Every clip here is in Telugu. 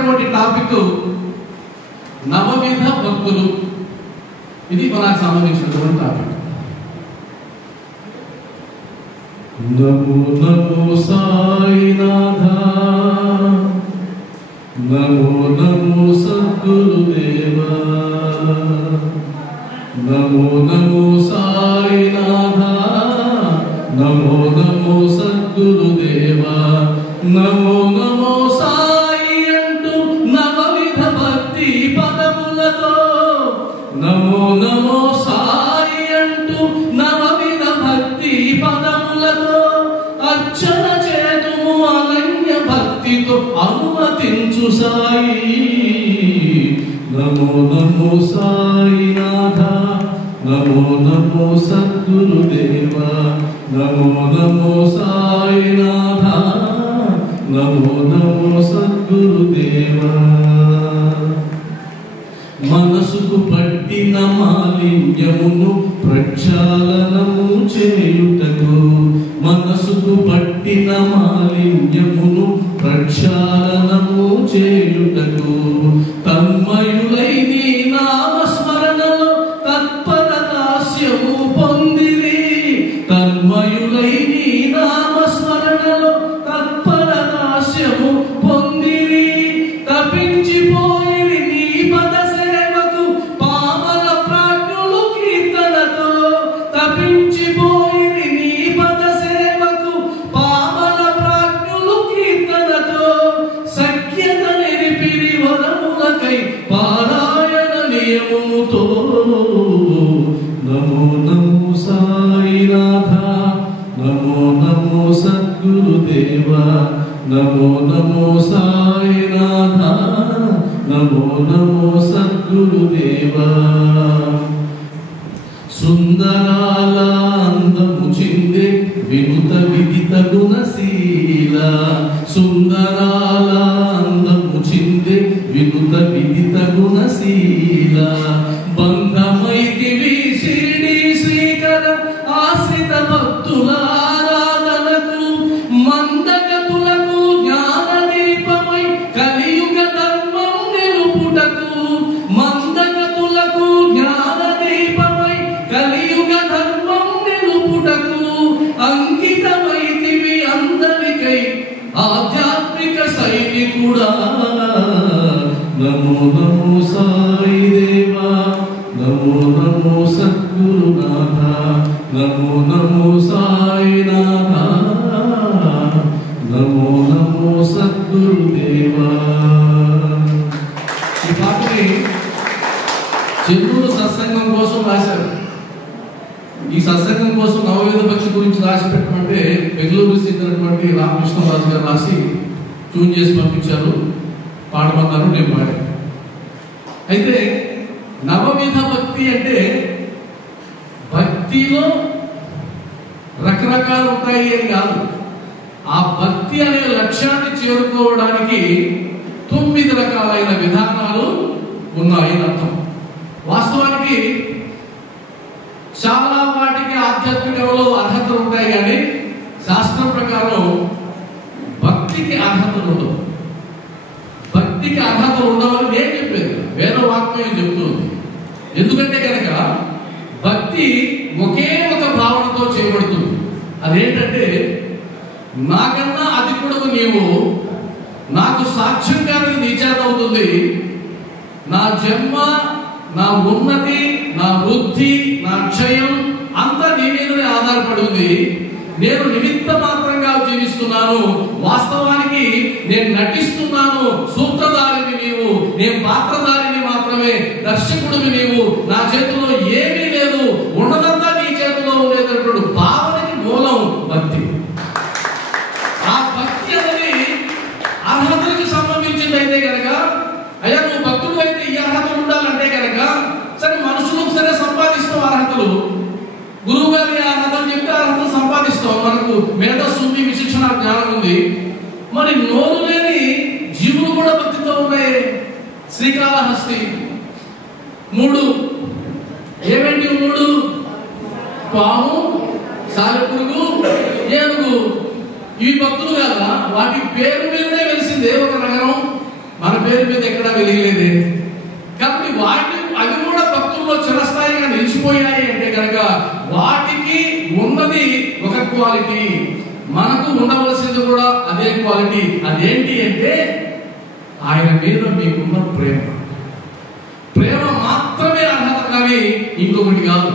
తీసుకున్నటువంటి టాపిక్ నవవిధ భక్తులు. ఇది మనకు సంబంధించినటువంటి టాపిక్. నమో నమో సాయినాథ, నమో నమో సద్గురుదేవా, నమో నమో సాయినాథ, నమో నమో సద్గురుదేవా, నమో నమో సాయి అంటూ నవవిధ భక్తి పదములతో, నమో నమో సాయి అంటూ నవవిధ భక్తి పదములతో అర్చన చేతుము అనన్య భక్తితో అనుమతించు సాయి. నమో నమో సాయినాథ, నమో నమో సద్గురుదేవా, నమో నమో సాయినాథ, నమో నమో సద్గురుదేవా. మనసుకు పట్టిన మాలిన్యమును ప్రక్షాళనము చేయుటకు, మనసుకు పట్టిన మాలిన్యమును ప్రక్షాళనము చేయుటకు తన్మయులై నీ నామస్మరణలో తత్పరదాస్యము పొందిరి. తన్మయులై నీ నామస్మరణలో తత్పరదాస్యము పొందిరి. తప్పించిపోయిరి నీ పద సేవకు పామర ప్రాజ్ఞులు కీర్తనతో. తప్పించిపోయిరి నీ పద సేవకు పామర ప్రాజ్ఞులు కీర్తనతో. సఖ్యత నిరిపిరి వరములకై పారాయణ నియమముతో. నమో నమో సాయినాథ, నమో నమో సద్గురుదేవా, నమో నమో సాయినాథ, నమో నమో సద్గురుదేవా. సుందరాల అందము చిందే వినుత విదిత గుణశీల, సుందరాల అందము చిందే వినుత విదిత గుణశీల. బంధమైతివి శిరిడి శ్రీకర ఆశ్రిత భక్తుల ఆరాధనకు, మందగతులకు జ్ఞానదీపమై కలియుగ ధర్మం నిలుపుటకు. మందగతులకు జ్ఞానదీపమై కలియుగ ధర్మం నిలుపుటకు అంకితమైతివి అందరికై ఆధ్యాత్మిక సైనికుడా. నమో నమో సాయి దేవా, నమో నమో సద్గురునాథ, నమో నమో సాయినాథ, నమో నమో సద్గురుదేవా. ఈ పాటని చెన్నూరు సత్సంగం కోసం రాశారు. ఈ సత్సంగం కోసం నవవిధ భక్తి గురించి రాసి పెట్టమంటే బెంగళూరు చెందినటువంటి రామకృష్ణరాజు గారు రాసి ట్యూన్ చేసి పంపించారు. పాడమన్నారు, నేను పాడాను. అయితే నవవిధ భక్తి అంటే భక్తిలో రకరకాలు ఉంటాయి అని కాదు. ఆ భక్తి అనే లక్ష్యాన్ని చేరుకోవడానికి 9 రకాలైన విధానాలు ఉన్నాయని అర్థం. వాస్తవానికి చాలా వాటికి ఆధ్యాత్మికంలో అర్హతలు ఉంటాయి, కానీ శాస్త్రం ప్రకారం భక్తికి అర్హతలు ఉండవు. భక్తికి అర్హతలు ఉండవని నేను చెప్పేది, వేద వాక్యం చెబుతుంది. ఎందుకంటే కనుక భక్తి ఒకే ఒక భావనతో చేయబడుతుంది. అదేంటంటే, నాకన్నా అధికుడు నీవు, నాకు సాక్ష్యంగా నీ చేత అవుతుంది, నా జన్మ, నా ఉన్నతి, నా వృద్ధి, నా క్షయం అంతా నీ మీదనే ఆధారపడి ఉంది. నేను నిమిత్త మాత్రంగా జీవిస్తున్నాను, వాస్తవానికి నేను నటిస్తున్నాను. సూత్రధారిని నీవు, నేను పాత్రధారిని మాత్రమే, దర్శకుడివి నీవు. నా చేతిలో ఏమీ లేదు, ఉన్నదంతా నీ చేతిలో ఉండేటప్పుడు భావనకి మూలం భక్తి. ఆ భక్తి అనేది అర్హతలకు సంబంధించింది. అయితే కనుక అయ్యా నువ్వు భక్తుడు అయితే ఈ అర్హతలు ఉండాలంటే కనుక సరే, మనుషులు సరే సంపాదిస్తాం అర్హతలు. గురువు గారి అర్హతలు చెప్తే అర్హతలు సంపాదిస్తాం. మనకు మేధస్సు ఉంది, విశిక్షణ జ్ఞానం ఉంది. మరి నోరు లేని జీవులు కూడా భక్తితో ఉన్నాయి. శ్రీకాళహస్తి 3 ఏమేంటి? 3 పాము, సాలెపురుగు, ఏనుగు. ఇవి భక్తులు కదా, వాటి పేరు మీదనే వెలిసిందే ఒక నగరం. మన పేరు మీద ఎక్కడా వెలిగలేదే. కాబట్టి అవి కూడా భక్తుల్లో చిరస్థాయిగా నిలిచిపోయాయి అంటే కనుక వాటికి ఉన్నది ఒక క్వాలిటీ, మనకు ఉండవలసింది కూడా అదే క్వాలిటీ. అదేంటి అంటే ఆయన మీద మీకున్న ప్రేమ మాత్రమే అర్హత, కానీ ఇంకొకటి కాదు.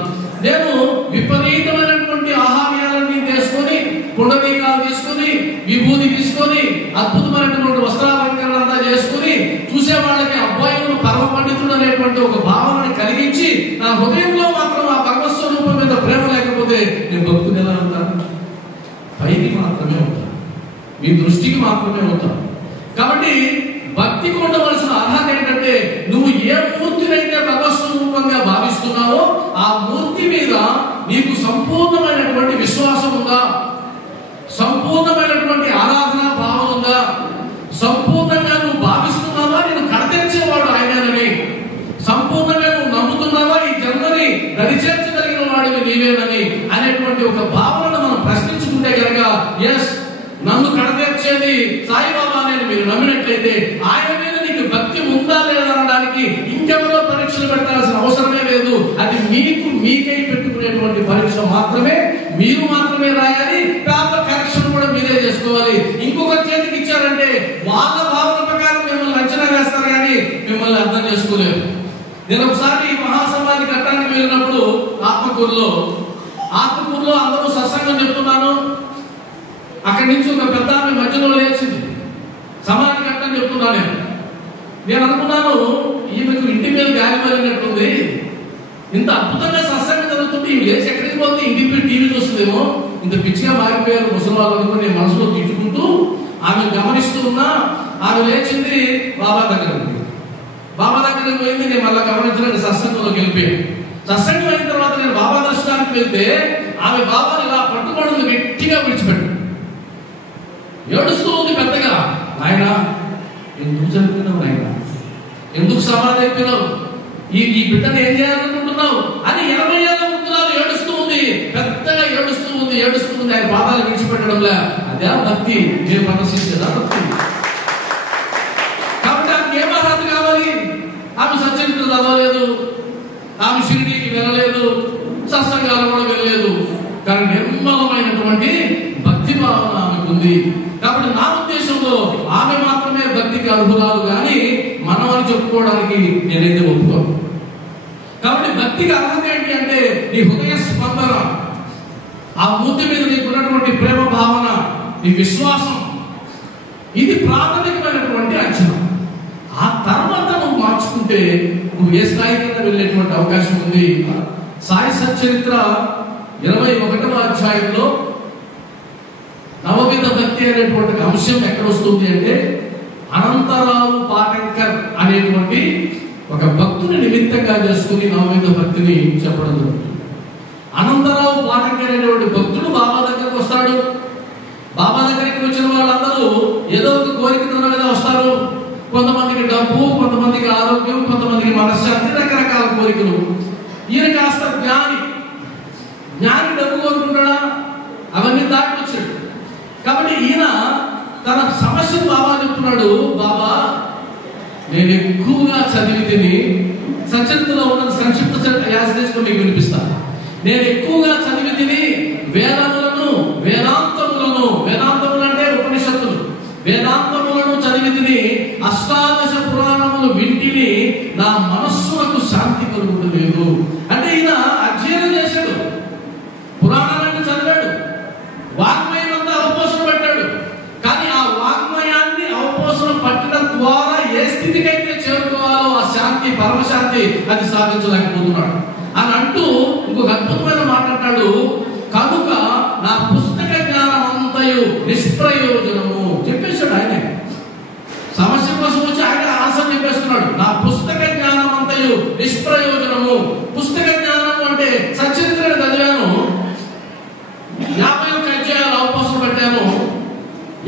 నేను విపరీతమైనటువంటి ఆహార్యాలన్నీ తీసుకొని, పుండరీకాలు తీసుకొని, విభూతి తీసుకొని, అద్భుతమైనటువంటి వస్త్రాలంకరణ అంతా చేసుకుని చూసే వాళ్ళకి అబ్బాయిలు పరమ పండితుడు అనేటువంటి ఒక భావనని కలిగించి నా హృదయంలో మాత్రం ఆ భగవత్ స్వరూపం మీద ప్రేమ లేకపోతే నేను భక్తుడు ఎలా అవుతాను? పైకి మాత్రమే అవుతాను, మీ దృష్టికి మాత్రమే అవుతాను. కాబట్టి భక్తికి ఉండవలసిన అర్హత ఏంటంటే నువ్వు ఏ మూర్తినైతే భగవత్ స్వరూపంగా భావిస్తున్నావో ఆ మూర్తి మీద నీకు సంపూర్ణమైనటువంటి విశ్వాసం ఉందా, సంపూర్ణమైనటువంటి ఆరాధన భావం ఉందా, సంపూర్ణంగా నువ్వు భావిస్తున్నావా నేను కడతెచ్చేవాడు ఆయనని, సంపూర్ణంగా నువ్వు నమ్ముతున్నావా ఈ జన్మని దరిచేర్చగలిగిన వాడివి నీవేనని అనేటువంటి ఒక భావనను మనం ప్రశ్నించుకుంటే కనుక ఎస్, నన్ను కడతెచ్చేది సాయిబాబా అని మీరు నమ్మినట్లయితే ఆయన మీద నీకు భక్తి ఉందా లేదా అనడానికి ఇంకెవరో పరీక్షలు పెట్టాల్సిన అవసరమే లేదు. అది మీకై పెట్టుకునేటువంటి పరీక్ష మాత్రమే, మీరు మాత్రమే రాయాలి. పేపర్ కరెక్షన్ కూడా మీరే చేసుకోవాలి. ఇంకొక చేతికి ఇచ్చారంటే వాళ్ళ భావన ప్రకారం మిమ్మల్ని అంచనా వేస్తారు, కానీ మిమ్మల్ని అర్థం చేసుకోలేరు. నేను ఒకసారి మహాసమాధి ఘట్టానికి వెళ్ళినప్పుడు ఆత్మకూరులో అందరూ సత్సంగం చెప్తున్నాను. అక్కడి నుంచి ఒక పెద్ద ఆమె మధ్యలో లేచింది, సమాధి ఘట్టం చెప్తున్నాను. నేను అనుకున్నాను ఈమెకు ఇంటి మీద గాలి వెళ్ళినట్టుంది, ఇంత అద్భుతంగా సత్సంగం జరుగుతుంది, ఈ లేచి ఎక్కడికి పోతే ఇంటికి టీవీ చూస్తుందేమో, ఇంత పిచ్చిగా మారిపోయారు ముసలి వాళ్ళు అనుకుని నేను మనసులో తిట్టుకుంటూ ఆమె గమనిస్తూ ఉన్నా. ఆమె లేచింది, బాబా దగ్గరికి పోయింది. నేను మళ్ళీ గమనించడానికి సత్సంగంలోకి వెళ్ళిపోయాను. సత్సంగం అయిన తర్వాత నేను బాబా దర్శనానికి వెళ్తే ఆమె బాబాని ఇలా పట్టుకోవడం గట్టిగా విడిచిపెట్టు, ఏడుస్తూ ఉంది పెద్దగా. నాయన ఎందుకు చనిపోయినావు, నాయన ఎందుకు సమాధి అయిపోయినావు, ఈ బిడ్డను ఏం చేయాలనుకుంటున్నావు అని 80 ఏళ్ళ ముద్దులాలు ఏడుస్తూ ఉంది, పెద్దగా ఏడుస్తూ ఉంది. ఆయన పాదాలు విడిచిపెట్టడంలే. అదే భక్తి, నేను ప్రదర్శించేదా భక్తి. కాబట్టి ఆమెకి ఏం అర్హత కావాలి? ఆమె సచ్చరిత్ర చదవలేదు, ఆమె షిరిడీకి వెళ్ళలేదు, సత్సంగాలు కూడా వెళ్ళలేదు, కానీ నిర్మలమైనటువంటి భక్తి భావన ఆమెకు ఉంది. కాబట్టి నా ఉద్దేశంలో ఆమె మాత్రమే భక్తికి అర్హురాలు, కానీ మనం అని చెప్పుకోవడానికి నేనైతే ఒప్పుకోను. కాబట్టి భక్తికి అర్హత ఏంటి అంటే నీ హృదయ స్పందన, ఆ మూర్తి మీద నీకున్నటువంటి ప్రేమ భావన, నీ విశ్వాసం, ఇది ప్రాథమికమైనటువంటి అంచనా. ఆ తర్వాత నువ్వు మార్చుకుంటే నువ్వు ఏ స్థాయికైనా వెళ్ళేటువంటి అవకాశం ఉంది. సాయి సచ్చరిత్ర 21వ అధ్యాయంలో నవవిధ భక్తి అనేటువంటి అంశం ఎక్కడ వస్తుంది అంటే అనంతరావు పాటంకర్ అనేటువంటి ఒక భక్తుని నిమిత్తంగా చేసుకుని నవవిధ భక్తిని చెప్పడం జరుగుతుంది. అనంతరావు పాటంకర్ అనేటువంటి భక్తుడు బాబా దగ్గరకు వస్తాడు. బాబా దగ్గరికి వచ్చిన వాళ్ళందరూ ఏదో ఒక కోరికతో వస్తారు. కొంతమందికి డబ్బు, కొంతమందికి ఆరోగ్యం, కొంతమందికి మనశ్శాంతి, రకరకాల కోరికలు. ఈయన కాస్త జ్ఞాని డబ్బు కోరుకుంటాడా? అవన్నీ దాటి వచ్చాడు. కాబట్టి ఈయన తన సమస్యను బాబా చెప్తున్నాడు. బాబా, నేను ఎక్కువగా చదివి తిని, సచరిత్రలో ఉన్న సంక్షిప్త యాసలో మీకు వినిపిస్తాను. నేను ఎక్కువగా చదివి తిని వేదములను, వేదాంతములు అంటే ఉపనిషత్తులు, వేదాంతములను చదివి తిని అష్టాదశ పురాణములు వింటిని నా మనస్సులకు శాంతి కలుగుతలేదు. అంటే ఈయన అధ్యయనం చేశాడు, పురాణాలను చదివాడు, వాగ్మయం అంతా అవపోసన పెట్టాడు. కానీ ఆ వాగ్మయాన్ని అవపోసన పట్టడం ద్వారా ఏ స్థితికైతే చేరుకోవాలో ఆ శాంతి, పరమశాంతి, అది సాధించలేకపోతున్నాడు అని అంటూ ఇంకొక అద్భుతమైన మాట అంటాడు. కనుక నా పుస్తక జ్ఞానం అంతయు నిష్ప్రయోజనము చెప్పేశాడు. ఆయన సమస్య కోసం వచ్చి ఆయన ఆన్సర్ చెప్పేస్తున్నాడు. నా పుస్తక జ్ఞానం అంతయు నిష్ప్రయోజనము. పుస్తక జ్ఞానం అంటే సచరిత్రను చదివాను, 51 అధ్యాయాలు అవపోసన పెట్టాను.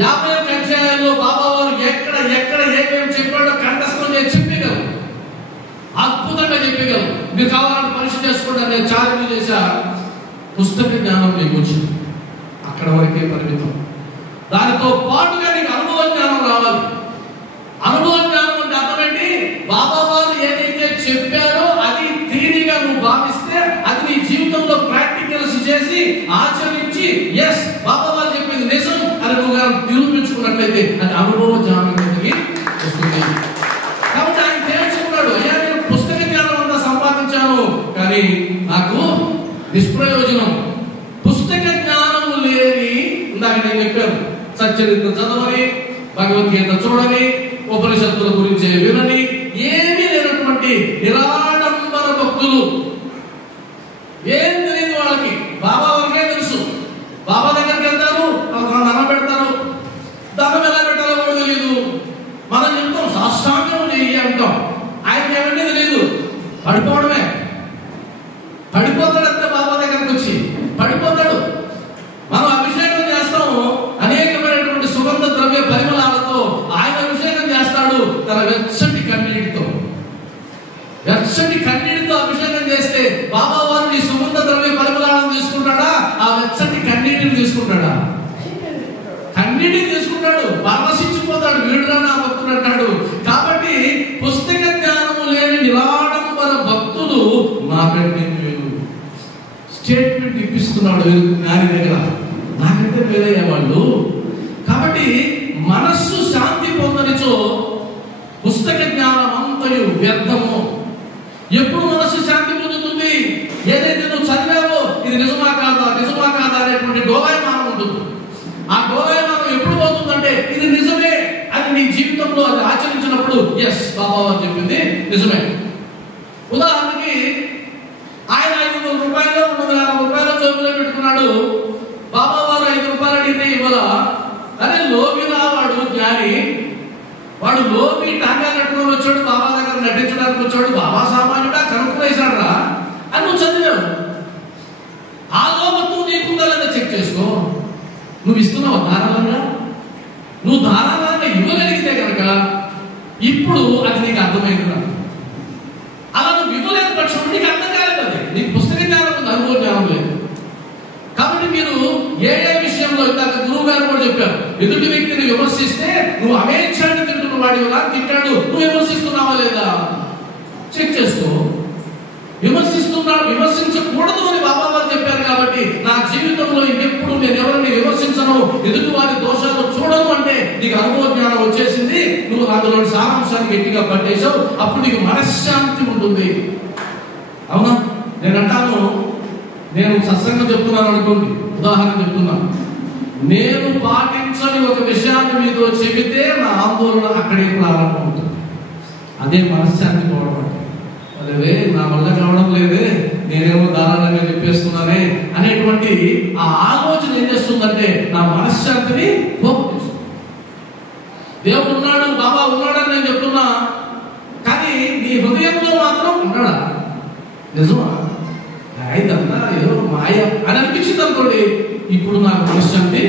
51 అధ్యాయాల్లో బాబా వారు ఎక్కడ ఏమేమి చెప్పాడో కంఠస్థం చేసి చెప్పగలరు, అద్భుతంగా చెప్పగలరు. మీరు కావాలంటే పరీక్ష చేసుకోండి. నేను ఛాలెంజ్ చేశా. పుస్తక జ్ఞానం మీకు వచ్చింది, అక్కడ వరకే పరిమితం. దానితో పాటుగా నీకు అనుభవ జ్ఞానం రావాలి. అనుభవ జ్ఞానం అంటే బాబా వారు ఏదైతే చెప్పారో అది థియరీగా నువ్వు భావిస్తే అది నీ జీవితంలో ప్రాక్టికల్స్ చేసి ఆచరించి ఎస్ బాబా వారు చెప్పింది నిజం అని నువ్వు నిరూపించుకున్నట్లయితే అది అనుభవ జ్ఞానం కిందకి వస్తుంది. కాబట్టి ఆయన తేల్చుకున్నాడు, అయ్యా నేను పుస్తక జ్ఞానం అంతా సంపాదించాను కానీ నాకు నిష్ప్రయోజనం. పుస్తక జ్ఞానం లేని ఇందాక నేను చెప్పాను, సచ్చరిత్ర చదవని, భగవద్గీత చూడని, ఉపనిషత్తుల గురించి వినని, ఏమీ లేనటువంటి నిరాడంబర భక్తులు, ఏం తెలియదు వాళ్ళకి. బాబా వాళ్ళకే తెలుసు. బాబా దగ్గరికి వెళ్తారు, దండం పెడతారు, దండం ఎలా పెట్టాలో కూడా తెలియదు. మనం చెప్తాం సాష్టాంగం చెయ్యి అంటాం, ఆయనకి ఏమన్నీ తెలియదు. పడిపోవడమే, పడిపోతాడు అంతే. బాబా దగ్గరికి వచ్చి పడిపోతాడు. మనం అభిషేకం చేస్తాము అనేకమైనటువంటి సుగంధ ద్రవ్య పరిమళాలతో, ఆయన అభిషేకం చేస్తాడు తన వెచ్చటి కన్నీటితో. వెచ్చటి కన్నీటితో అభిషేకం చేస్తే బాబా వారు నీ సుగంధ ద్రవ్య పరిమళాలను తీసుకుంటాడా, ఆ వెచ్చటి కన్నీటిని తీసుకుంటాడా? కన్నీటిని తీసుకుంటాడు, పరవశించిపోతాడు. వీడురా నా భక్తుడు అంటాడు. కాబట్టి పుస్తక జ్ఞానము లేని నిరాడంబర భక్తులు నాకంటే స్టేట్మెంట్ ఇప్పిస్తున్నాడు జ్ఞాని దగ్గర, నాకంటే వేరయ్యే వాళ్ళు. కాబట్టి మనస్సు శాంతి పొందనిచో పుస్తక జ్ఞానం అంతయు వ్యర్థము. ఎప్పుడు మనస్సు శాంతి పొందుతుంది? ఏదైతే నువ్వు చదివావో ఇది నిజమా కాదా, నిజమా కాదా అనేటువంటి డోలాయమానం ఉంటుంది. ఆ డోలాయమానం ఎప్పుడు పోతుందంటే ఇది నిజమే అని నీ జీవితంలో అది ఆచరించినప్పుడు ఎస్ బాబా వారు చెప్పింది నిజమే. ఉదాహరణకి ఆయన 500 రూపాయలు 250 రూపాయలు జోబులో పెట్టుకున్నాడు. బాబా వారు 5 రూపాయలు అడిగితే ఇవ్వాల. అరే లోబిలా వాడు జ్ఞాని, వాడు లోబి టాంగా కట్టుకొని వచ్చాడు, బాబా దగ్గర నటించడానికి వచ్చాడు, బాబా సామాన్యుడా కనుక్కునేసాడు రా అని నువ్వు చదివావు. ఆ లోపత్తు నీకుందా లేదా చెక్ చేసుకో. నువ్వు ఇస్తున్నావు ధారాళంగా, నువ్వు ధారాళంగా ఇవ్వగలిగితే కనుక ఇప్పుడు అది నీకు అర్థమైంది. అలా నువ్వు ఇవ్వలేని పక్షం నీకు అర్థం కాలేదు. అది నీకు పుస్తక జ్ఞానం ఉంది, అనుభవ జ్ఞానం లేదు. కాబట్టి మీరు ఏ విషయంలో ఇందాక గురువు గారు కూడా చెప్పారు, ఎదుటి వ్యక్తిని విమర్శిస్తే నువ్వు అమేచ్ఛాన్ని తింటున్న వాడి వల్ల తిట్టాడు, నువ్వు విమర్శిస్తున్నావా లేదా చెక్ చేసుకో. విమర్శిస్తున్నాడు, విమర్శించకూడదు అని బాబా వారు చెప్పారు. కాబట్టి నా జీవితంలో ఎప్పుడు నేను ఎవరిని విమర్శించను, ఎదుటి వారి దోషాలు చూడను అంటే నీకు అనుభవ జ్ఞానం వచ్చేసింది. నువ్వు అందులోని సారాంశాన్ని గట్టిగా పట్టేశావు. అప్పుడు నీకు మనశ్శాంతి ఉంటుంది. అవునా? నేను అంటాను, నేను సత్సంగం చెప్తున్నాను అనుకోండి, ఉదాహరణ చెప్తున్నాను, నేను పాటించని ఒక విషయాన్ని మీతో చెబితే నా ఆందోళన అక్కడే ప్రారంభం అవుతుంది. అదే మనశ్శాంతి పోవడం అంటే. అదే నా వల్ల కావడం లేదే, నేనేమో దారుణంగా చెప్పేస్తున్నానే అనేటువంటి ఆ ఆలోచన ఏం చేస్తుందంటే నా మనశ్శాంతిని పోగొట్టేస్తుంది. దేవుడు ఉన్నాడు, బాబా ఉన్నాడని నేను చెప్తున్నా, కానీ నీ హృదయంలో మాత్రం ఉన్నాడా? నిజమా? ఇదంతా ఏదో మాయ అని అనిపించింది అనుకోండి, ఇప్పుడు నాకు మనశ్శాంతి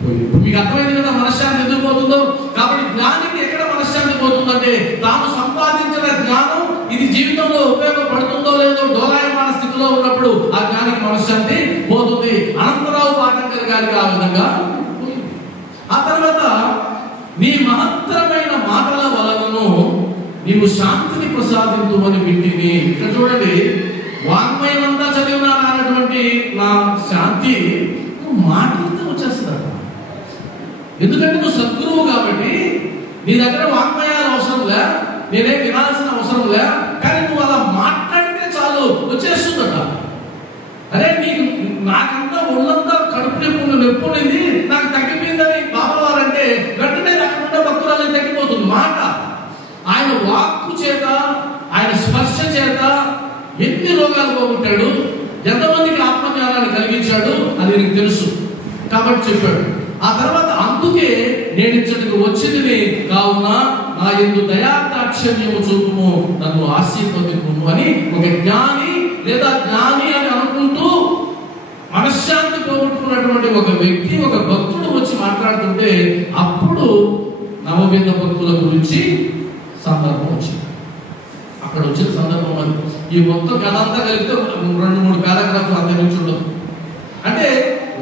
పోయింది. మీకు అర్థమైంది కదా మనశ్శాంతి ఎందుకు పోతుందో. కాబట్టి జ్ఞానికి ఎక్కడ మనశ్శాంతి పోతుందంటే తాను సంపాదించిన జ్ఞానం ఇది జీవితంలో ఉపయోగపడుతుందో లేదో డోలాయమాన స్థితిలో ఉన్నప్పుడు ఆ జ్ఞానికి మనశ్శాంతి పోతుంది. అనంతరావు పాఠంకర్ గారికి ఆ విధంగా పోయింది. ఆ తర్వాత నీ మహత్తరమైన మాటల వలనను నీవు శాంతిని ప్రసాదించుమని వింటిని. ఇక్కడ చూడండి, వాంగ్మయం అంతా చదివినా అన్నటువంటి నా శాంతి మాటలతో వచ్చేస్తాడు. ఎందుకంటే నువ్వు సద్గురువు కాబట్టి నీ దగ్గర వాంగ్మయాలు అవసరం లే, నేనే వినాల్సిన అవసరం లే, కానీ నువ్వు అలా మాట్లాడితే చాలు వచ్చేస్తుందట. అరే నీకు నాకంతా ఒళ్ళంతా కడుపు నొప్పి ఉంది, నాకు తగ్గిపోయిందని బాబా వారంటే వెంటనే అక్కడ ఉన్న భక్తురాలని తగ్గిపోతుంది మాట. ఆయన వాక్కు చేత, ఆయన స్పర్శ చేత ఎన్ని రోగాలు పోగొట్టాడు, ఎంతమందికి ఆత్మజ్ఞానాన్ని కలిగించాడు అది నీకు తెలుసు కాబట్టి చెప్పాడు. ఆ తర్వాత అందుకే నేను ఇచ్చటికి వచ్చింది కావున నా యందు దయాదాక్షిణ్యము చూపుము, నన్ను ఆశీర్వదింపుము అని ఒక జ్ఞాని లేదా జ్ఞాని అని అనుకుంటూ మనశ్శాంతి పోగొట్టుకున్నటువంటి ఒక వ్యక్తి, ఒక భక్తుడు వచ్చి మాట్లాడుతుంటే అప్పుడు నవవిధ భక్తుల గురించి సందర్భం వచ్చింది. అక్కడ వచ్చిన సందర్భం అది. ఈ మొత్తం కథ అంతా కలిపితే 2-3 పారాగ్రాఫ్లు అంతే నుంచి ఉండదు. అంటే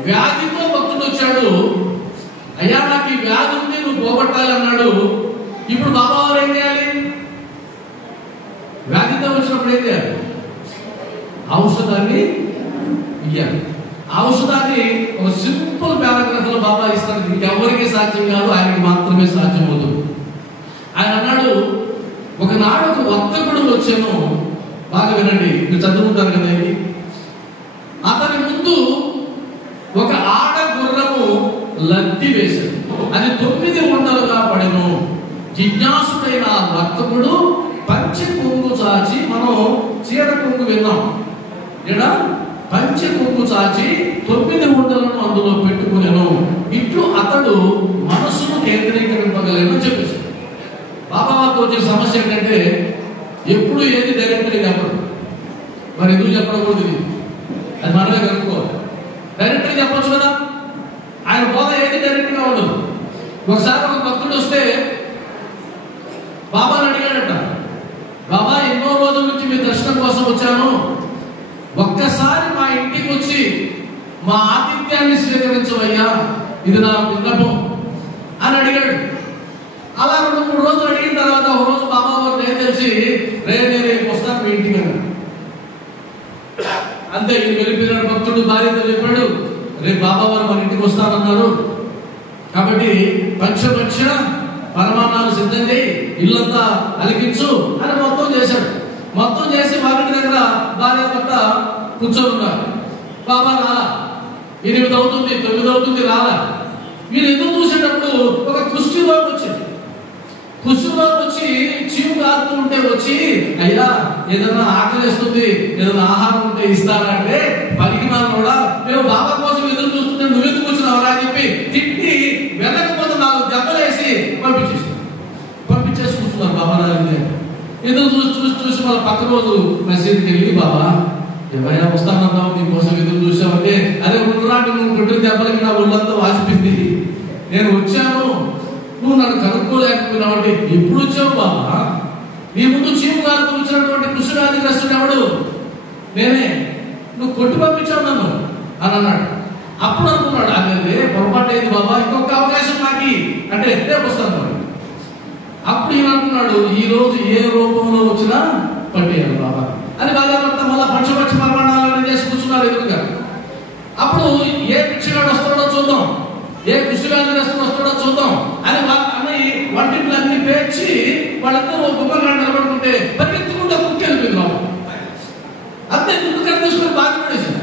వ్యాధితో భక్తుడు వచ్చాడు, అయ్యా నాకు ఈ వ్యాధి ఉంది నువ్వు పోగొట్టాలి అన్నాడు. ఇప్పుడు బాబా వారు ఏం చేయాలి? వ్యాధి వచ్చినప్పుడు ఏం చేయాలి? ఔషధాన్ని ఇయ్యాలి. ఔషధాన్ని ఒక సింపుల్ పారాగ్రాఫ్ లో బాబా ఇస్తారు. ఇంకెవరికి సాధ్యం కాదు, ఆయనకి మాత్రమే సాధ్యం అవుతుంది. ఆయన అన్నాడు, ఒకనాడు ఒక వర్తకుడు వచ్చాను. బాగా వినండి, మీరు చదువుకుంటారు కదా ఇది. అతని ముందు ఒక ఆడ గుర్రము లద్ది వేశాడు, అది 9 ఉండలుగా పడెను. జిజ్ఞాసుడైన ఆ వర్తకుడు పంచె కొంగు చాచి, మనం చీర కొంగు విన్నాం ఇక్కడ, పంచె కొంగు చాచి 9 ఉండలను అందులో పెట్టుకునేను. ఇట్లు అతడు మనసును కేంద్రీకరింపగలను చెప్పేసి. బాబా వారికి వచ్చే సమస్య ఏంటంటే ఎప్పుడు ఏది డైరెక్ట్గా చెప్పడు. మరి ఎందుకు చెప్పకూడదు? అది మనమే కనుక్కోవాలి. డైరెక్ట్గా చెప్పచ్చు కదా. ఆయన బోధ ఏది డైరెక్ట్గా ఉండదు. ఒకసారి ఒక భక్తుడు వస్తే బాబాని అడిగాడట, బాబా ఎన్నో రోజుల నుంచి మీ దర్శనం కోసం వచ్చాను, ఒక్కసారి మా ఇంటికి వచ్చి మా ఆతిథ్యాన్ని స్వీకరించవయ్యా, ఇది నా విన్నపం అని అడిగాడు. అలా 2-3 రోజులు అడిగిన తర్వాత ఒక రోజు బాబా వారు నేను తెలిసి, నేను వస్తాను మీ ఇంటికి అన్నాడు. అంతే, ఇది వెళ్ళిపోయినాడు భక్తుడు. భార్యతో చెప్పాడు, రేపు బాబా వారు మన ఇంటికి వస్తానన్నారు, కాబట్టి పంచ పరమాణాలు సిద్ధం చేయి, ఇల్లంతా అలికించు అని మొత్తం చేశాడు. మొత్తం చేసి వారి దగ్గర భార్య భర్త కూర్చొని ఉన్నారు. బాబా రాలా, 8 అవుతుంది, 9 అవుతుంది, రాలా. వీరు ఎదురు చూసేటప్పుడు ఒక కుష్ఠరోగి వచ్చింది. కుష్ఠరోగి వచ్చి చీము కారుతూ ఉంటే వచ్చి, అయ్యా ఏదైనా ఆకలిస్తుంది, ఏదైనా ఆహారం ఉంటే ఇస్తానంటే, పరిగిమాను కూడా మేము బాబా కోసం ఎదురు చూస్తుంటే నువ్వెందుకు వచ్చినావురా అని చెప్పి తిట్టి వెళ్ళకపోతే 4 దెబ్బలేసి పంపించేసి కూర్చున్నారు. బాబా రాజు ఎదురు చూసి వాళ్ళ పక్క రోజు మసీదుకి వెళ్ళి, బాబా ఎవరైనా వస్తానన్నావు, నీ కోసం ఎదురు చూసావంటే, అదే ఉన్నరాక నువ్వు కొట్టిన దెబ్బలకి నా ఒళ్ళంతా వాసిపోయింది, నేను వచ్చాను, నువ్వు నన్ను కనుక్కోలేకపోయినావు అంటే, ఎప్పుడు వచ్చావు బాబా? నీ ముందు చీము గారితో వచ్చినటువంటి కుష్ఠవ్యాధిగ్రస్తుడు ఎవడు? నేనే, నువ్వు కొట్టి పంపించావు నన్ను అని అన్నాడు. అప్పుడు అనుకున్నాడు, అదే పొరపాటు అయింది బాబా, ఇంకొక అవకాశం నాకు అంటే రేపు వస్తాను. అప్పుడు ఈయన అనుకున్నాడు, ఈ రోజు ఏ రూపంలో వచ్చినా పట్టేయాలి బాబా అని బాగా మళ్ళా పంచ పరమాణాలు చేసి కూర్చున్నారు ఎదురుగా. అప్పుడు ఏ పిచ్చిగాడు వస్తాడో చూద్దాం, ఏ కుష్ఠవ్యాధిగ్రస్తుడు వస్తాడో చూద్దాం అని వంటింట్లన్నీ పేర్చి వాళ్ళందరూ గుమ్మగా నిలబడుకుంటే పరిగెత్తుకుంటే కుక్కెళ్ళిపోయింది బాబా. అంతే, దుడ్డు తీసుకుని బాగా పడేసాడు.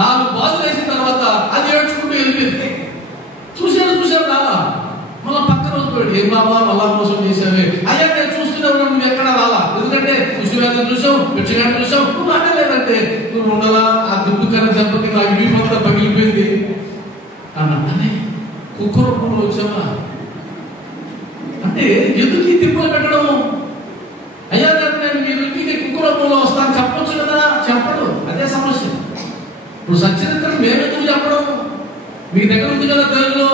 4 బాధలు వేసిన తర్వాత అది ఏడ్చుకుంటూ వెళ్ళిపోయింది. చూశాడు రాలా. మళ్ళా పక్క రోజు పోయాడు, ఏం బాబా మళ్ళా మోసం చేసావే? అయ్యా నేను చూస్తున్నావు, నువ్వు ఎక్కడ రాలా, ఎందుకంటే కుష్ఠవ్యాధి చూసావు, పిచ్చిగాడిని చూసావు, నువ్వు మాట్లాడలేదంటే నువ్వు ఉండలా. ఆ దుడ్డు కన్నా దెబ్బకి నాకు వీపంతా పగిలిపోయింది అన్నా. అదే కుక్క రూపంలో వచ్చావా అంటే ఎందుకు ఈ తిప్పులు పెట్టడం? అయ్యా నేను మీరు ఇంటికి కుక్క రూపంలో వస్తాను చెప్పొచ్చు కదా, చెప్పడు. అదే సమస్య. ఇప్పుడు సత్యరిత్రను మేమెందుకు చెప్పడం? మీ దగ్గర ఉంది కదా తెలుగులో,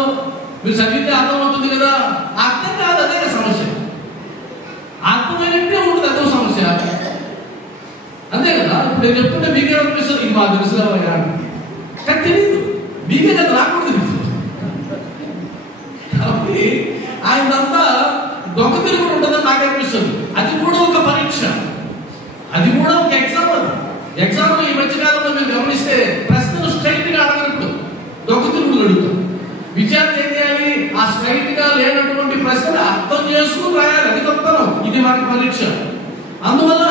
మీరు చదివితే అర్థం అవుతుంది కదా. అర్థం కాదు, అదే సమస్య. అర్థమైనట్టే ఉంటుంది, అదే సమస్య. అంతే కదా. ఇప్పుడు నేను చెప్తుంటే మీకే అనిపిస్తుంది, ఇది మా తెలుసుగా కానీ తెలియదు, మీకే కదా రాకూడదు. కాబట్టి ఆయనంతా దొంగ తిరుగుడు ఉంటుందని నాకు అనిపిస్తుంది. అది కూడా ఒక పరీక్ష, అది కూడా ఒక ఎగ్జామ్. అది ఎగ్జామ్ ఈ మధ్యకాలంలో మీరు గమనిస్తే ప్రశ్నలు స్ట్రైట్ గా అడగనప్పుడు దొంగ తిరుగుడు అడుగుతాం. విద్యార్థి ఏం చేయాలి? ఆ స్ట్రైట్ గా లేనటువంటి ప్రశ్నలు అర్థం చేసుకుని రాయాలి. అది గొప్పతనం, ఇది మనకి పరీక్ష. అందువల్ల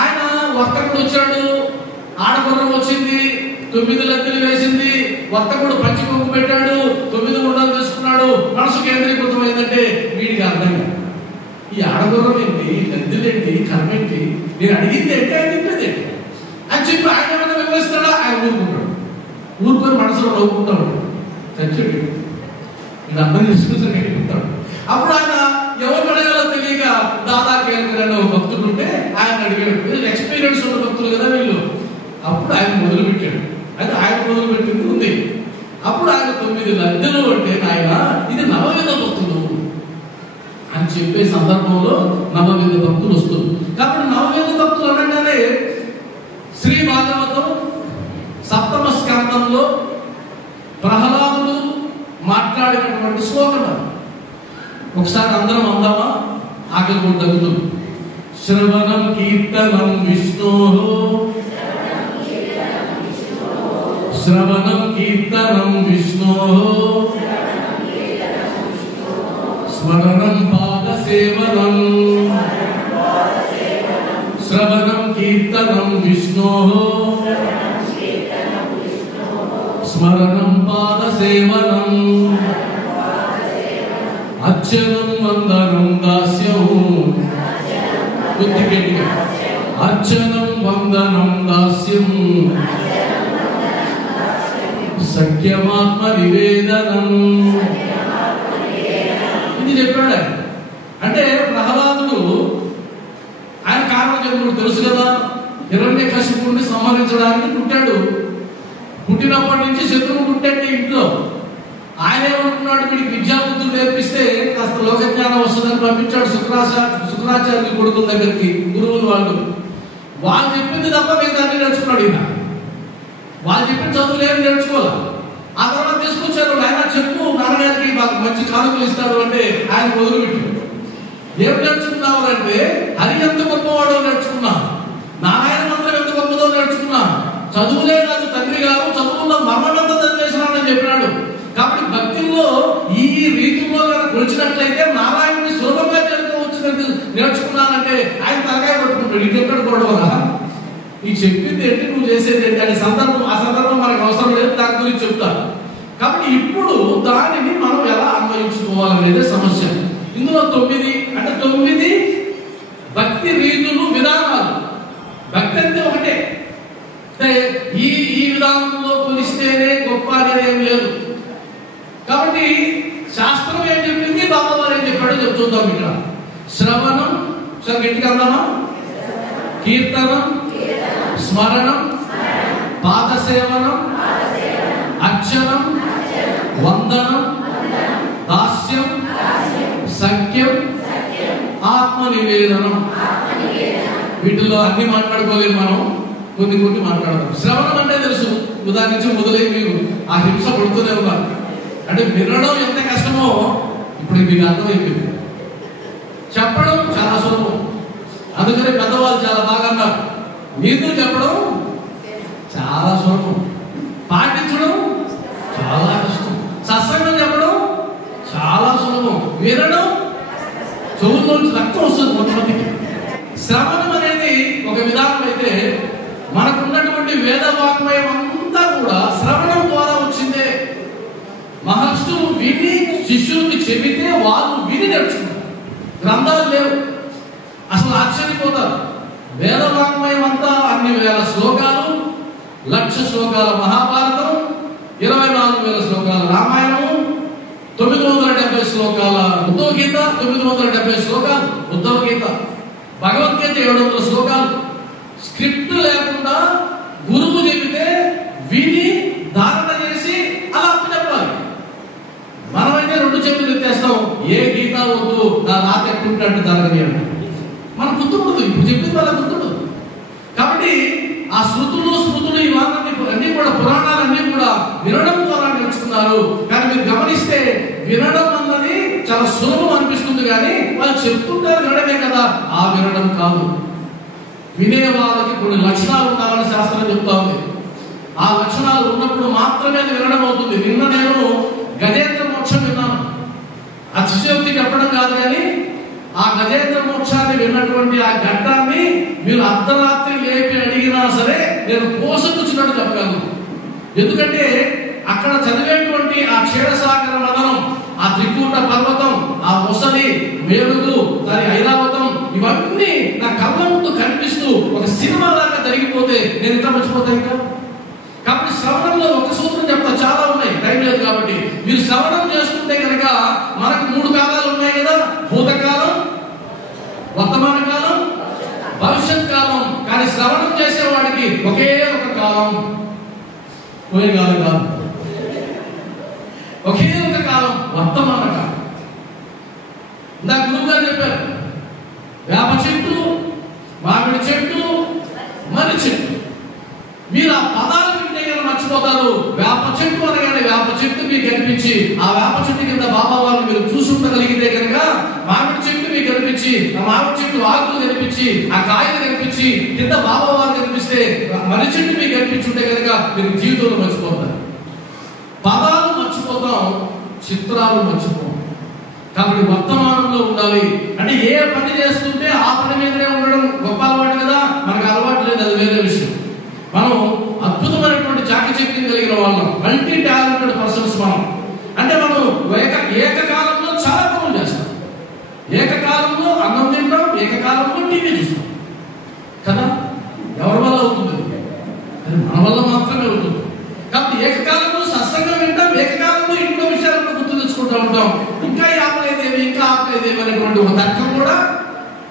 ఆయన వర్తకుడు వచ్చాడు, ఆడగుర్రం వచ్చింది, 9 లద్దెలు వేసింది, వర్తకుడు పంచి కొంగు పెట్టాడు, 9 ఉండలు తీసుకున్నాడు. మనసు కేంద్రీకృతం అయిందంటే వీడికి అర్థం కాదు. ఈ ఆడగుర్రం ఏంటి, లద్దెలేంటి, కర్మేంటి, నేను అడిగింది ఏంటి, ఆయన తిప్పేది ఏంటి అని చెప్పి ఆయన ఏమైనా వివరిస్తాడా? ఆయన ఊరుకుంటాడు. ఊరుకొని మనసులో నవ్వుకుంటాడు. చచ్చాడు, నేను అర్థం చేసుకుంటాడు. అప్పుడు ఆయన ఎవరు అడగాలో తెలియక దాదా కేంద్ర ఒక భక్తుడు ఉంటే ఆయన అడిగాడు. ఎక్స్పీరియన్స్ ఉన్న భక్తులు కదా వీళ్ళు. అప్పుడు ఆయన మొదలుపెట్టాడు. అయితే ఆయన మొదలుపెట్టింది ఉంది. అప్పుడు ఆయన 9 లద్దెలు అంటే ఆయన ఇది నవవిధ భక్తులు అని చెప్పే సందర్భంలో నవవిధ భక్తులు వస్తుంది. కాబట్టి నవవిధ భక్తులు అనగానే శ్రీ భాగవతం 7వ స్కంధంలో ప్రహ్లాదుడు మాట్లాడినటువంటి శ్లోకం అది. ఒకసారి అందరం అందామా? ఆకలి కూడా తగ్గుతుంది. శ్రవణం కీర్తనం విష్ణోః శ్రవణం కీర్తనం విష్ణోః స్మరణం పాదసేవనం శ్రవణం కీర్తనం విష్ణోః స్మరణం పాదసేవనం అర్చనం వందనం దాస్యం బుద్ధిగట్టిగా అర్చనం వందనం దాస్యం సఖ్యమాత్మ నివేదనం. ఇది చెప్పాడు. అంటే ప్రహ్లాదుడు ఆయన కారణజన్ముడు తెలుసు కదా, హిరణ్యకశిపుడిని సంహరించడానికి పుట్టాడు. పుట్టినప్పటి నుంచి శత్రువు పుట్టాడు ఇంట్లో. ఆయన ఏమనుకున్నాడు, వీడికి విద్యాబుద్ధులు నేర్పిస్తే కాస్త లోకజ్ఞానం వస్తుందని పంపించాడు శుక్రాచార్య కొడుకుల దగ్గరికి. గురువులు వాళ్ళు చెప్పింది తప్ప మిగతా అన్ని నేర్చుకున్నాడు. ఈయన వాళ్ళు చెప్పిన చదువులు ఏమి నేర్చుకోవాలి. ఆ తర్వాత తీసుకొచ్చారు, ఆయన చెప్పు నాన్నగారికి మాకు మంచి కానుకలు ఇస్తాడు అంటే ఆయన వదిలిపెట్టాడు. ఏం నేర్చుకున్నావు అంటే అది ఎంత గొప్పవాడో నేర్చుకున్నా, నారాయణ మంత్రం ఎంత గొప్పదో నేర్చుకున్నా, చదువులే కాదు తండ్రి గారు చదువుల్లో మర్మమంతా చదివేసినానని చెప్పినాడు. కాబట్టి భక్తిలో ఈ రీతిలో కొలిచినట్లయితే నారాయణుని సులభంగా తెలుసుకోవచ్చు నేర్చుకున్నానంటే ఆయన తలకాయ పట్టుకుంటాడు. ఇది ఎక్కడ గొడవరా, ఈ చెప్పింది ఏంటి, నువ్వు చేసేది ఏంటి అనే ఆ సందర్భం మనకు అవసరం లేదు, దాని గురించి చెప్తాను. కాబట్టి ఇప్పుడు దానిని మనం ఎలా అన్వయించుకోవాలనేదే సమస్య. ఇందులో 9 భక్తి రీతులు విధానాలు. భక్తి అంటే ఒకటే, అంటే ఈ విధానంలో కొలిస్తేనే గొప్ప అనేది ఏం లేదు. కాబట్టి శాస్త్రం ఏం చెప్పింది, బాబావారు ఏం చెప్పాడో చెప్తుందాం. ఇక్కడ శ్రవణం సార్ గట్టిగా అందామా, కీర్తనం, స్మరణం, పాదసేవనం, అర్చనం, వందనం, దాస్యం, సఖ్యం, ఆత్మ నివేదనం. వీటిలో అన్ని మాట్లాడుకోలేము మనం, కొన్ని మాట్లాడతాం. శ్రవణం అంటే తెలుసు, ఉదాహరించి మొదలై మీరు ఆ హింస పడుతూనే ఉన్నారు. అంటే వినడం ఎంత కష్టమో ఇప్పుడు మీకు అర్థమైపోయింది. చెప్పడం చాలా సులభం, అందుకని పెద్దవాళ్ళు చాలా బాగా అన్నారు. నీతులు చెప్పడం చాలా సులభం, పాటించడం చాలా కష్టం. సత్సంగం చెప్పడం చాలా సులభం, వినడం చెవుల్లోంచి రక్తం వస్తుంది కొంతమందికి. శ్రవణం అనేది ఒక విధానం అయితే మనకున్నటువంటి వేదవాక్మయం అంతా కూడా శ్రవణం ద్వారా వచ్చిందే. మహర్షులు విని శిష్యులకి చెబితే వాళ్ళు విని నేర్చుకున్నారు. గ్రంథాలు లేవు, అసలు ఆశ్చర్యపోతారు. వేదవాక్మయం అంతా అన్ని వేల శ్లోకాలు, 1,00,000 శ్లోకాల మహాభారతం, 24,000 శ్లోకాల రామాయణము, 970 శ్లోకాల ఉద్ధవ గీత, 970 శ్లోకాలు ఉద్ధవ గీత, భగవద్గీత 700 శ్లోకాలు. స్క్రిప్ట్ లేకుండా గురువు చెబితే విని ధారణ చేసి అలా చెప్పాలి. మనమైతే 2 చేతులు ఎత్తేస్తాం, ఏ గీత వద్దు, నా రాత ఎట్టుంటే ధరని అంటే మనం గుర్తుండదు. ఇప్పుడు చెప్పింది వాళ్ళ గుర్తుండదు. కాబట్టి ఆ శృతులు స్మృతులు ఇవన్నీ అన్ని కూడా పురాణాలన్నీ కూడా వినడం ద్వారా నేర్చుకున్నారు. కానీ మీరు గమనిస్తే వినడం అన్నది చాలా సులభం అనిపిస్తుంది, కానీ వాళ్ళు చెప్తుంటారు వినడమే కదా, ఆ వినడం కాదు. వినే వాళ్ళకి కొన్ని లక్షణాలు ఉండాలని శాస్త్రం చెప్తా ఉంది. ఆ లక్షణాలు ఉన్నప్పుడు మాత్రమే అది వినడం అవుతుంది. నిన్న నేను గజేంద్ర మోక్షం విన్నాను. అతిశయోక్తి చెప్పడం కాదు, కానీ ఆ గజేంద్ర మోక్షాన్ని విన్నటువంటి ఆ ఘట్టాన్ని మీరు అర్ధరాత్రి లేపి అడిగినా సరే నేను పోసకొచ్చినట్టు చెప్పగలను. ఎందుకంటే అక్కడ చదివేటువంటి ఆ క్షీరసాగర మదనం, ఆ త్రికూట పర్వతం, ఆ మొసలి, మేరుగు, దాని ఐరావతం, ఇవన్నీ నా కళ్ళ ముందు కనిపిస్తూ ఒక సినిమా లాగా జరిగిపోతే నేను ఎంత మర్చిపోతా ఇంకా. కాబట్టి శ్రవణంలో ఒక సూత్రం చెప్తా, చాలా ఉన్నాయి, టైం లేదు కాబట్టి. మీరు శ్రవణం చేసుకుంటే కనుక మనకు 3 కాలాలు ఉన్నాయి కదా, భూతకాలం, వర్తమాన కాలం, భవిష్యత్ కాలం. కానీ శ్రవణం చేసేవాడికి ఒకే ఒక కాలం, పోయే కాలం కాదు, ఒకే ఒక కాలం, వర్తమాన కాలం. ఇందాక గురువు గారు చెప్పారు, వేప చెట్టు, మామిడి చెట్టు, మర్రి చెట్టు. మీరు ఆ పదాలు వింటే కనుక మర్చిపోతారు. వేప చెట్టు అనగానే వేప చెట్టు మీకు కనిపించి ఆ వేప చెట్టు కింద బాబా వాళ్ళని మీరు చూసి ఉండగలిగితే కనుక మామిడి చెట్టు మీకు కనిపించి కనిపించి, ఆ మామిడి చెట్టు ఆకులు కనిపించి, ఆ కాయలు కనిపించి, కింద బాబావారు కనిపిస్తే మర్రి చెట్టు మీకు కనిపించుంటే కనుక మీరు జీవితంలో మర్చిపోతారు. పదాలు మర్చిపోతాం, చిత్రాలు మర్చిపోతాం. కాబట్టి వర్తమానంలో ఉండాలి. అంటే ఏ పని చేస్తుంటే ఆ పని మీదనే ఉండడం గొప్ప అలవాటు కదా. మనకు అలవాటు లేదు, అది వేరే విషయం. మనం అద్భుతమైనటువంటి చాకచక్యం కలిగిన వాళ్ళం, మల్టీ టాలెంటెడ్ పర్సన్స్ మనం. అంటే మనం ఏకకాలంలో చాలా పనులు చేస్తాం. ఏకకాలంలో అన్నం తింటాం, ఏకకాలంలో టీవీ చూస్తాం కదా. ఎవరి వల్ల అవుతుంది? అది మన వల్ల మాత్రమే అవుతుంది. కాబట్టి ఏకకాలంలో సత్సంగం వింటాం, ఏకకాలంలో ఇంట్లో విషయాలను గుర్తు తెచ్చుకుంటూ ఉంటాం. ఇంకా ఆపలేదేమి, ఇంకా ఆపలేదేమి అనేటువంటి ఒక తర్కం కూడా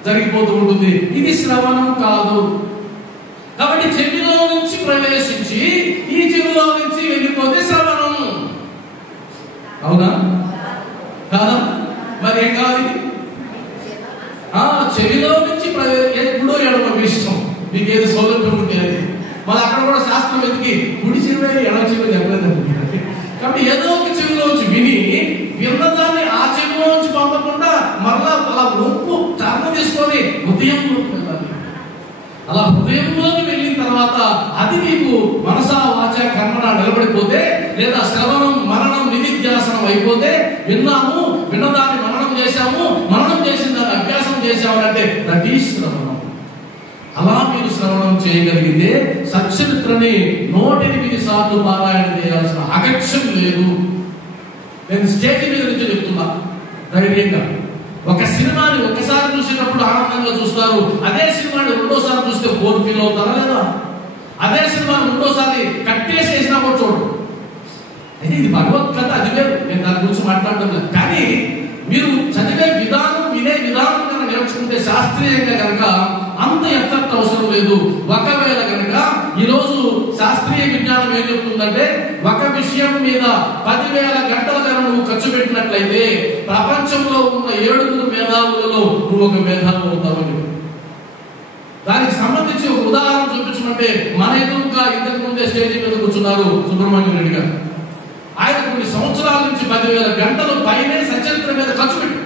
జరిగిపోతూ ఉంటుంది. ఇది శ్రవణం కాదు. కాబట్టి చెవిలో నుంచి ప్రవేశించి ఈ చెవిలో నుంచి వెళ్ళిపోతే శ్రవణం అవునా కాదా? మరి ఏం కావాలి? చెవిలో నుంచి ఎప్పుడో ఎడమ ఇష్టం, మీకు ఏది సౌలభ్యం ఉంటే అది. మళ్ళీ అక్కడ కూడా శాస్త్రం వెతికి కుడి చెవి ఎడమ చెవి చెప్పలేదండి. కాబట్టి ఏదో ఒక చెవిలోంచి విని విన్నదాన్ని ఆ చెవిలోంచి పంపకుండా మరలా అలా రొంపు చర్మ తీసుకొని హృదయంలోకి వెళ్ళాలి. అలా హృదయంలోకి వెళ్ళిన తర్వాత అది నీకు మనసా వాచ కర్మన నిలబడిపోతే, లేదా శ్రవణం మరణం నిధిధ్యాసనం అయిపోతే, విన్నాము, విన్నదాన్ని మననం చేశాము, మననం చేసిన దాన్ని అభ్యాసం చేశాము అంటే దట్ ఈజ్ శ్రవణం. అలా మీరు శ్రవణం చేయగలిగితే సచ్చరిత్రని 108 సార్లు పారాయణ చేయాల్సిన అగత్యం లేదు. నేను స్టేజ్ మీద నుంచి చెప్తున్నా ధైర్యంగా. ఒక సినిమాని ఒకసారి చూసినప్పుడు ఆనందంగా చూస్తారు, అదే సినిమాని రెండోసారి చూస్తే బోర్ ఫీల్ అవుతారా లేదా? అదే సినిమాని రెండోసారి కట్టేసేసినా కూడా చూడరు. అయితే ఇది భగవద్గీత, అది వేరు, నేను దాని గురించి మాట్లాడటం లేదు. కానీ మీరు చదివే విధానం, వినే విధానం కనుక నేర్చుకుంటే శాస్త్రీయంగా కనుక అంత ఎఫెక్ట్ అవసరం లేదు. ఒకవేళ కనుక ఈరోజు శాస్త్రీయ విజ్ఞానం ఏం చెప్తుందంటే, ఒక విషయం మీద 10,000 గంటల కనుక నువ్వు ఖర్చు పెట్టినట్లయితే ప్రపంచంలో ఉన్న 7 మేధావులలో నువ్వు ఒక మేధావు అవుతావు. దానికి సంబంధించి ఒక ఉదాహరణ చూపించమంటే, మన ఎదురుగా ఇంతకు ముందే స్టేజీ మీద కూర్చున్నారు సుబ్రహ్మణ్యం రెడ్డి గారు. ఆయన కొన్ని సంవత్సరాల నుంచి 10,000 గంటలు పైనే సచరిత్ర మీద ఖర్చు పెట్టి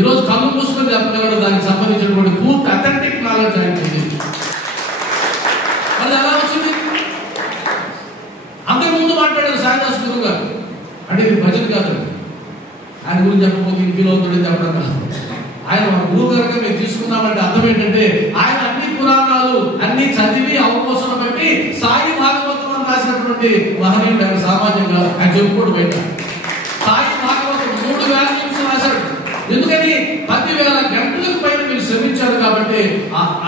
ఈరోజు కళ్ళు మూసుకొని చెప్పగలడు. దానికి సంబంధించినటువంటి పూర్తి అథెంటిక్ నాలెడ్జ్ ఆయనకి. అది ఎలా వచ్చింది? అంతకుముందు మాట్లాడారు సాయిదాస్ గురువు గారు. అంటే ఇది భజన కాదు, ఆయన గురించి చెప్పకపోతే ఇంటిలో అవుతాడని చెప్పడం కాదు. ఆయన మన గురువు గారుగా మేము తీసుకున్నామంటే అర్థం ఏంటంటే, ఆయన అన్ని పురాణాలు అన్ని చదివి అవపోసన పెట్టి సాయి భాగవతం అని రాసినటువంటి మహనీయుడు. ఆయన సామాన్యంగా ఆయన చెప్పుకోడు బయట. సాయి భాగవతం 3 వాల్యూమ్స్ రాశాడు. ఎందుకని? 10,000 గంటలకు పైన మీరు శ్రమించారు కాబట్టి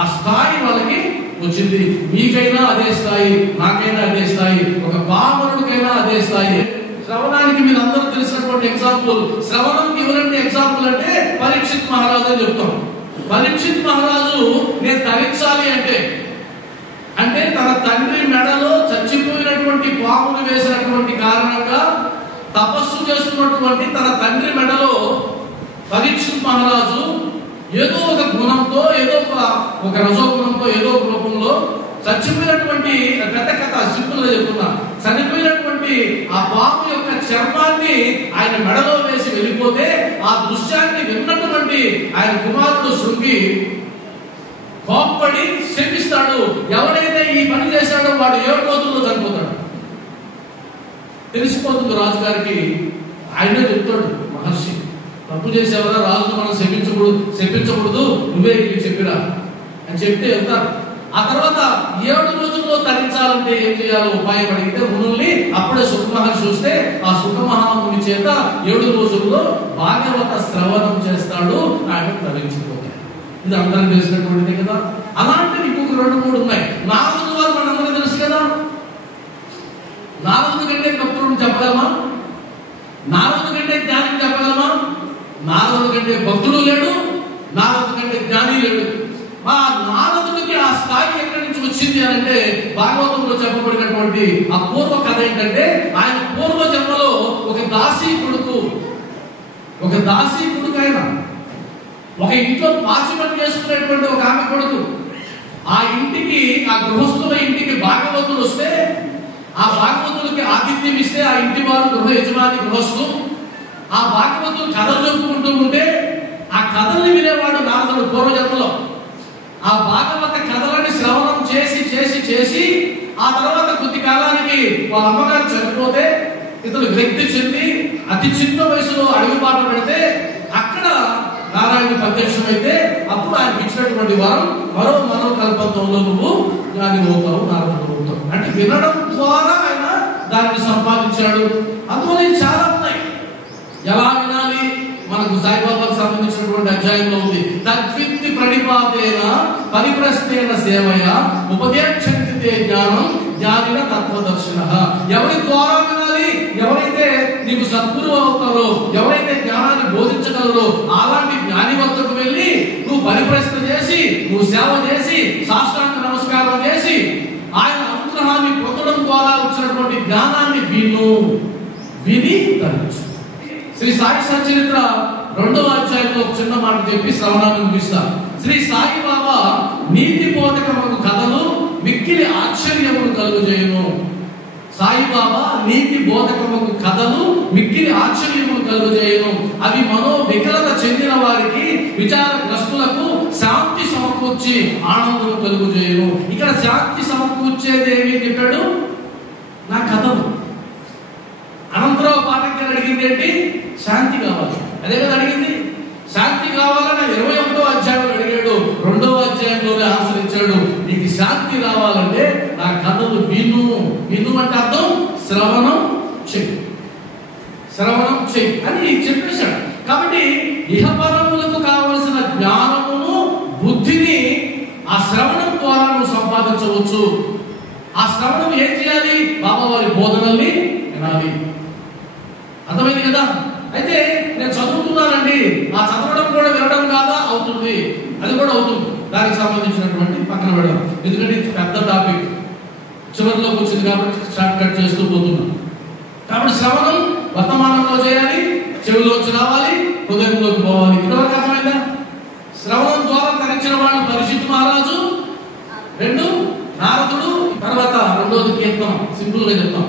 ఆ స్థాయి వాళ్ళకి వచ్చింది. మీకైనా అదే స్థాయి, నాకైనా అదే స్థాయి, ఒక పామరుడికైనా అదే స్థాయి. శ్రవణానికి మీరు అందరూ తెలిసినటువంటి ఎగ్జాంపుల్, శ్రవణంకి ఎవరంటే ఎగ్జాంపుల్ అంటే పరీక్షిత్ మహారాజు అని చెప్తాం. పరీక్షిత్ మహారాజు నేను తరించాలి అంటే తన తండ్రి మెడలో చచ్చిపోయినటువంటి పామును వేసినటువంటి కారణంగా తపస్సు చేస్తున్నటువంటి తన తండ్రి మెడలో పరీక్షిత్ మహారాజు ఏదో ఒక గుణంతో, ఏదో ఒక రజోగుణంతో, ఏదో ఒక రూపంలో చచ్చిపోయినటువంటి పెద్ద కథ సింపుల్ గా చెప్తున్నా, చనిపోయినటువంటి ఆ పాము యొక్క చర్మాన్ని ఆయన మెడలో వేసి వెళ్ళిపోతే ఆ దృశ్యాన్ని విన్నటువంటి ఆయన కుమారుడు శృంగి కోప్పడి శపిస్తాడు. ఎవరైతే ఈ పని చేశాడో వాడు 7 రోజుల్లో చనిపోతాడు. తెలిసిపోతుంది రాజుగారికి. ఆయనే చెప్తాడు, మహర్షి తప్పు చేసేవరా రాజు మనం శపించకూడదు, నువ్వే ఇది చెప్పిరా అని చెప్తే వెళ్తారు. ఆ తర్వాత 7 రోజుల్లో తరించాలంటే ఏం చేయాలో ఉపాయం అడిగితే మునుల్ని అప్పుడే సుఖ మహర్షి వస్తే ఆ సుఖ మహాముని చేత 7 రోజుల్లో భాగవత శ్రవణం చేస్తాడు, ఆయన తరించిపోతాడు. ఇది అందరం తెలిసినటువంటిదే కదా. అలాంటివి ఇంకొక 2-3 ఉన్నాయి. నారదుడు వారు మనందరికీ తెలుసు కదా. నారదుడి కంటే భక్తుడు చెప్పగలమా? నారదుడి కంటే జ్ఞాని చెప్పగలమా? నారదుడి కంటే భక్తుడు లేడు, నారదుడి కంటే జ్ఞాని లేడు. ఆ నారదుడికి ఆ స్థాయి ఎక్కడి నుంచి వచ్చింది అని అంటే, భాగవతంలో చెప్పబడినటువంటి ఆ పూర్వ కథ ఏంటంటే, ఆయన పూర్వ జన్మలో ఒక దాసీ కొడుకు ఆయన ఒక ఇంట్లో పాచి పని చేసుకునేటువంటి ఒక ఆమె కొడుకు. ఆ ఇంటికి, ఆ గృహస్థుల ఇంటికి భాగవతులు వస్తే, ఆ భాగవతులకి ఆతిథ్యం ఇస్తే ఆ ఇంటి వారు గృహ యజమాని గృహస్థు ఆ భాగవతులు కథలు చెప్పుకుంటూ ఉంటే ఆ కథల్ని వినేవాడు చేసి ఆ తర్వాత కొద్ది కాలానికి వాళ్ళ అమ్మగారు చనిపోతే ఇతను విరక్తి చెంది అతి చిన్న వయసులో అడుగుబాట పెడితే అక్కడ నారాయణ ప్రత్యక్షమైతే అప్పుడు ఆయనకి ఇచ్చినటువంటి వరం మరో మనోకల్పంలో నువ్వు జ్ఞాని అవుతావు, నారదుడు అవుతావు. అంటే వినడం ద్వారా ఆయన దాన్ని సంపాదించాడు. అందువల్ల చాలా ఉన్నాయి. ఎలా వినాలి? మనకు సాయిబాబాకు సంబంధించినటువంటి అధ్యాయంలో ఉంది. తద్విత్తి ప్రణిపాతేన పరిప్రశ్నేన సేవయ ఉపదేక్షంతితే జ్ఞానం జ్ఞానిన తత్వదర్శన. ఎవరి ద్వారా వినాలి? ఎవరైతే నీకు సద్గురువు అవుతారో, ఎవరైతే జ్ఞానాన్ని బోధించగలరో అలాంటి జ్ఞాని వద్దకు వెళ్ళి నువ్వు పరిప్రశ్న చేసి, నువ్వు సేవ చేసి, సాష్టాంగ నమస్కారం చేసి ఆయన అనుగ్రహాన్ని పొందడం ద్వారా వచ్చినటువంటి జ్ఞానాన్ని విని తరించు. శ్రీ సాయి సచరిత్ర 2వ అధ్యాయంలో ఒక చిన్న మాట చెప్పి శ్రవణాన్ని ముగిస్తారు. శ్రీ సాయి బాబా నీతి బోధకముకు కథలు మిక్కిలి ఆశ్చర్యమును కలుగజేయును. సాయిబాబా నీతి బోధకముకు కథలు మిక్కిలి ఆశ్చర్యమును కలుగజేయును. అవి మనో వికలత చెందిన వారికి, విచారగ్రస్తులకు శాంతి సమకూర్చి ఆనందము కలుగజేయును. ఇక్కడ శాంతి సమకూర్చేది ఏమి చెప్పాడు? నా కథలు. అనంతరావు పాఠకులు అడిగింది ఏంటి? శాంతి కావాలి. అదే కదా అడిగింది. శాంతి కావాలని 21వ అధ్యాయంలో అడిగాడు, 2వ అధ్యాయంలోనే ఆన్సర్ ఇచ్చాడు. నీకు శాంతి రావాలంటే నా కథలు విను. విను అంటే అర్థం శ్రవణం చెయ్యి, శ్రవణం చెయ్యి అని చెప్పేశాడు. కాబట్టి ఇహపరములకు కావలసిన జ్ఞానమును, బుద్ధిని ఆ శ్రవణం ద్వారా నువ్వు సంపాదించవచ్చు. ఆ శ్రవణం ఏం చేయాలి? బాబా వారి బోధనల్ని వినాలి. అర్థమైంది కదా? అయితే నేను చదువుతున్నానండి, ఆ చదవడం కూడా వినడం కాదా? అవుతుంది, అది కూడా అవుతుంది. దానికి సంబంధించినటువంటి పక్కన పెడదాం, ఎందుకంటే ఇది పెద్ద టాపిక్. చివరిలోకి వచ్చింది కాబట్టి షార్ట్ కట్ చేస్తూ పోతున్నాం. కాబట్టి శ్రవణం వర్తమానంలో చేయాలి, చెవిలోకి రావాలి, హృదయంలోకి పోవాలి. ఇంతవరకు అర్థమైందా? శ్రవణం ద్వారా తరించిన వాళ్ళు పరిషత్ మహారాజు, 2 నారదుడు, తర్వాత 2వది కీర్తనం. సింపుల్ గా చెప్తాం.